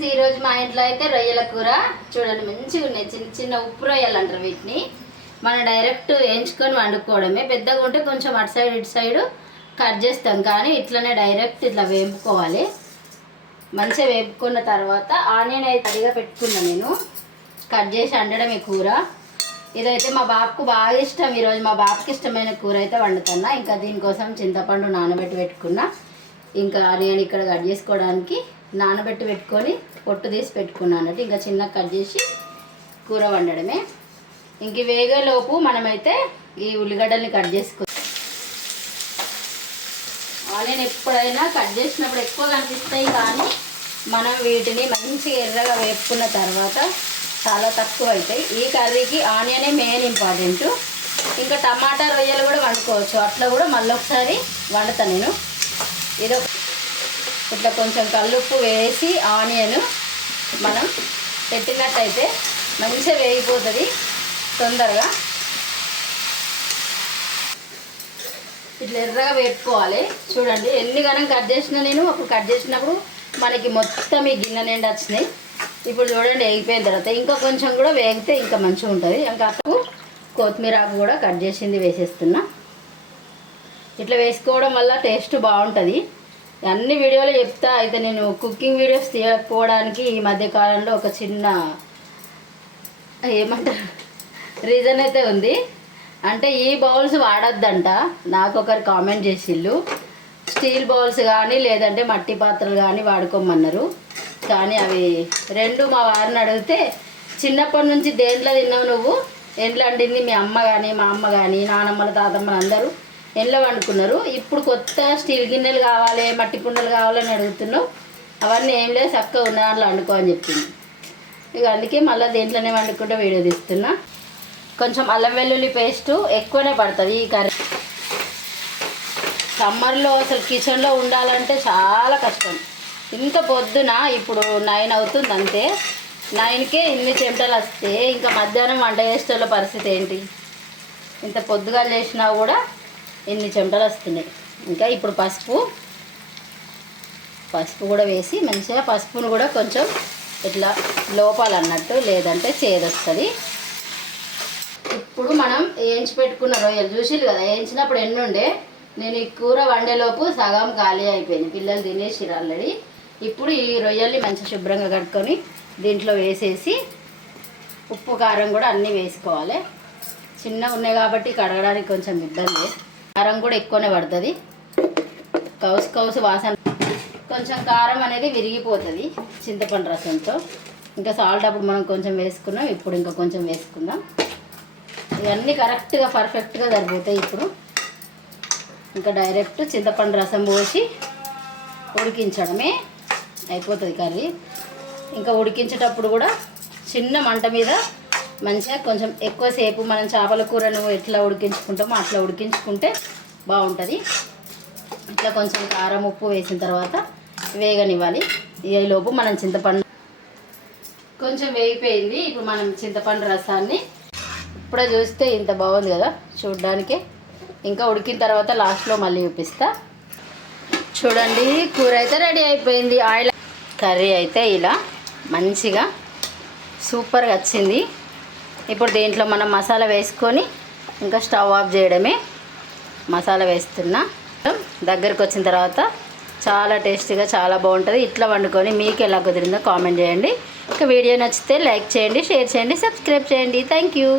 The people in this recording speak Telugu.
ఫ్రెండ్స్, ఈరోజు మా ఇంట్లో అయితే రొయ్యల కూర చూడండి. మంచిగా ఉన్నాయి, చిన్న చిన్న ఉప్పు రొయ్యలు అంటారు వీటిని. మనం డైరెక్ట్ వేయించుకొని వండుకోవడమే. పెద్దగా ఉంటే కొంచెం అటు సైడ్ ఇటు సైడ్ కట్ చేస్తాం, కానీ ఇట్లనే డైరెక్ట్ ఇట్లా వేపుకోవాలి. మంచిగా వేపుకున్న తర్వాత ఆనియన్ అయితే అదిగా పెట్టుకున్నాను నేను. కట్ చేసి వండడమే కూర. ఇదైతే మా బాబుకు బాగా ఇష్టం. ఈరోజు మా బాబుకి ఇష్టమైన కూర అయితే వండుతున్నా. ఇంకా దీనికోసం చింతపండు నానబెట్టి పెట్టుకున్నా. ఇంకా ఆనియన్ ఇక్కడ కట్ చేసుకోవడానికి నానబెట్టి పెట్టుకొని పొట్టు తీసి పెట్టుకున్నాను అన్నట్టు. ఇంకా చిన్న కట్ చేసి కూర వండడమే. ఇంక వేగేలోపు మనమైతే ఈ ఉల్లిగడ్డల్ని కట్ చేసుకో. ఆనియన్ ఎప్పుడైనా కట్ చేసినప్పుడు ఎక్కువ కనిపిస్తాయి, కానీ మనం వీటిని మంచిగా ఎర్రగా వేపుకున్న తర్వాత చాలా తక్కువ అవుతాయి. ఈ కర్రీకి ఆనియనే మెయిన్ ఇంపార్టెంట్. ఇంకా టమాటా రొయ్యలు కూడా వండుకోవచ్చు. అట్లా కూడా మళ్ళీ ఒకసారి వండుతాను నేను. ఇదో ఇట్లా కొంచెం కల్లుప్పు వేసి ఆనియన్ మనం పెట్టినట్టయితే మంచిగా వేగిపోతుంది తొందరగా. ఇట్లా ఎర్రగా వేపుకోవాలి. చూడండి ఎన్ని గణం కట్ చేసినా నేను. అప్పుడు కట్ చేసినప్పుడు మనకి మొత్తం ఈ గిన్నె నిండా వచ్చినాయి. ఇప్పుడు చూడండి వేగిపోయిన తర్వాత ఇంకా కొంచెం కూడా వేగితే ఇంకా మంచిగా ఉంటుంది. ఇంకా అప్పుడు కొత్తిమీర ఆకు కూడా కట్ చేసింది వేసేస్తున్నా. ఇట్లా వేసుకోవడం వల్ల టేస్ట్ బాగుంటుంది. అన్ని వీడియోలు చెప్తా అయితే నేను కుకింగ్ వీడియోస్ తీయకపోవడానికి ఈ మధ్యకాలంలో ఒక చిన్న ఏమంటారు రీజన్ అయితే ఉంది. అంటే ఈ బౌల్స్ వాడొద్దంట నాకు ఒకరు కామెంట్ చేసిళ్ళు. స్టీల్ బౌల్స్ కానీ లేదంటే మట్టి పాత్రలు కానీ వాడుకోమన్నారు. కానీ అవి రెండు మా వారిని అడిగితే, చిన్నప్పటి నుంచి దేంట్లో తిన్నావు నువ్వు, ఎండ్లో వండింది మీ అమ్మ కానీ మా అమ్మ కానీ నానమ్మలు తాతమ్మలు అందరూ ఎండ్లో వండుకున్నారు. ఇప్పుడు కొత్త స్టీల్ గిన్నెలు కావాలి, మట్టి కుండలు కావాలని అడుగుతున్నావు. అవన్నీ ఏం లేదు, చక్కగా ఉన్న దాంట్లో వండుకో అని చెప్పింది. ఇక అందుకే మళ్ళీ దేంట్లోనే వండుకుంటే వీడియో తీస్తున్నా. కొంచెం అల్లం వెల్లుల్లి పేస్టు ఎక్కువనే పడుతుంది ఈ కర్రీ. సమ్మర్లో అసలు కిచెన్లో ఉండాలంటే చాలా కష్టం. ఇంత పొద్దున ఇప్పుడు 9 అవుతుంది అంతే. 9కే ఇన్ని చెమటలు వస్తే ఇంకా మధ్యాహ్నం వంట చేసేటోళ్ళ పరిస్థితి ఏంటి? ఇంత పొద్దుగా చేసినా కూడా ఇన్ని చెమటలు వస్తున్నాయి. ఇంకా ఇప్పుడు పసుపు కూడా వేసి మంచిగా పసుపును కూడా కొంచెం ఇట్లా లోపాలన్నట్టు, లేదంటే చేదొస్తుంది. ఇప్పుడు మనం వేయించి పెట్టుకున్న రొయ్యలు చూసిరు కదా. వేయించినప్పుడు ఎన్ని ఉండే, నేను ఈ కూర వండేలోపు సగం ఖాళీ అయిపోయింది. పిల్లలు తినేసిరు ఆల్రెడీ. ఇప్పుడు ఈ రొయ్యల్ని మంచిగా శుభ్రంగా కట్టుకొని దీంట్లో వేసేసి ఉప్పు కారం కూడా అన్నీ వేసుకోవాలి. చిన్నగా ఉన్నాయి కాబట్టి కడగడానికి కొంచెం ఇబ్బంది. కారం కూడా ఎక్కువనే పడుతుంది. కౌసు వాసన. కొంచెం కారం అనేది విరిగిపోతుంది చింతపండు రసంతో. ఇంకా సాల్ట్ అప్పుడు మనం కొంచెం వేసుకున్నాం, ఇప్పుడు ఇంకా కొంచెం వేసుకుందాం. ఇవన్నీ కరెక్ట్గా పర్ఫెక్ట్గా సరిపోతాయి. ఇప్పుడు ఇంకా డైరెక్ట్ చింతపండు రసం పోసి ఉడికించడమే అయిపోతుంది కర్రీ. ఇంకా ఉడికించేటప్పుడు కూడా చిన్న మంట మీద మంచిగా కొంచెం ఎక్కువసేపు మనం చేపల కూరను ఎట్లా ఉడికించుకుంటామో అట్లా ఉడికించుకుంటే బాగుంటుంది. ఇట్లా కొంచెం కారం ఉప్పు వేసిన తర్వాత వేగనివ్వాలి. ఈలోపు మనం చింతపండు కొంచెం వేగిపోయింది. ఇప్పుడు మనం చింతపండు రసాన్ని ఇప్పుడే చూస్తే ఇంత బాగుంది కదా చూడడానికి. ఇంకా ఉడికిన తర్వాత లాస్ట్లో మళ్ళీ చూపిస్తా. చూడండి కూర అయితే రెడీ అయిపోయింది. ఆయిల్ కర్రీ అయితే ఇలా మంచిగా సూపర్గా వచ్చింది. ఇప్పుడు దీంట్లో మనం మసాలా వేసుకొని ఇంకా స్టవ్ ఆఫ్ చేయడమే. మసాలా వేస్తున్నా. దగ్గరికి వచ్చిన తర్వాత చాలా టేస్టీగా చాలా బాగుంటుంది. ఇట్లా వండుకొని మీకు ఎలా కుదిరిందో కామెంట్ చేయండి. ఇంకా వీడియో నచ్చితే లైక్ చేయండి, షేర్ చేయండి, సబ్స్క్రైబ్ చేయండి. Thank you.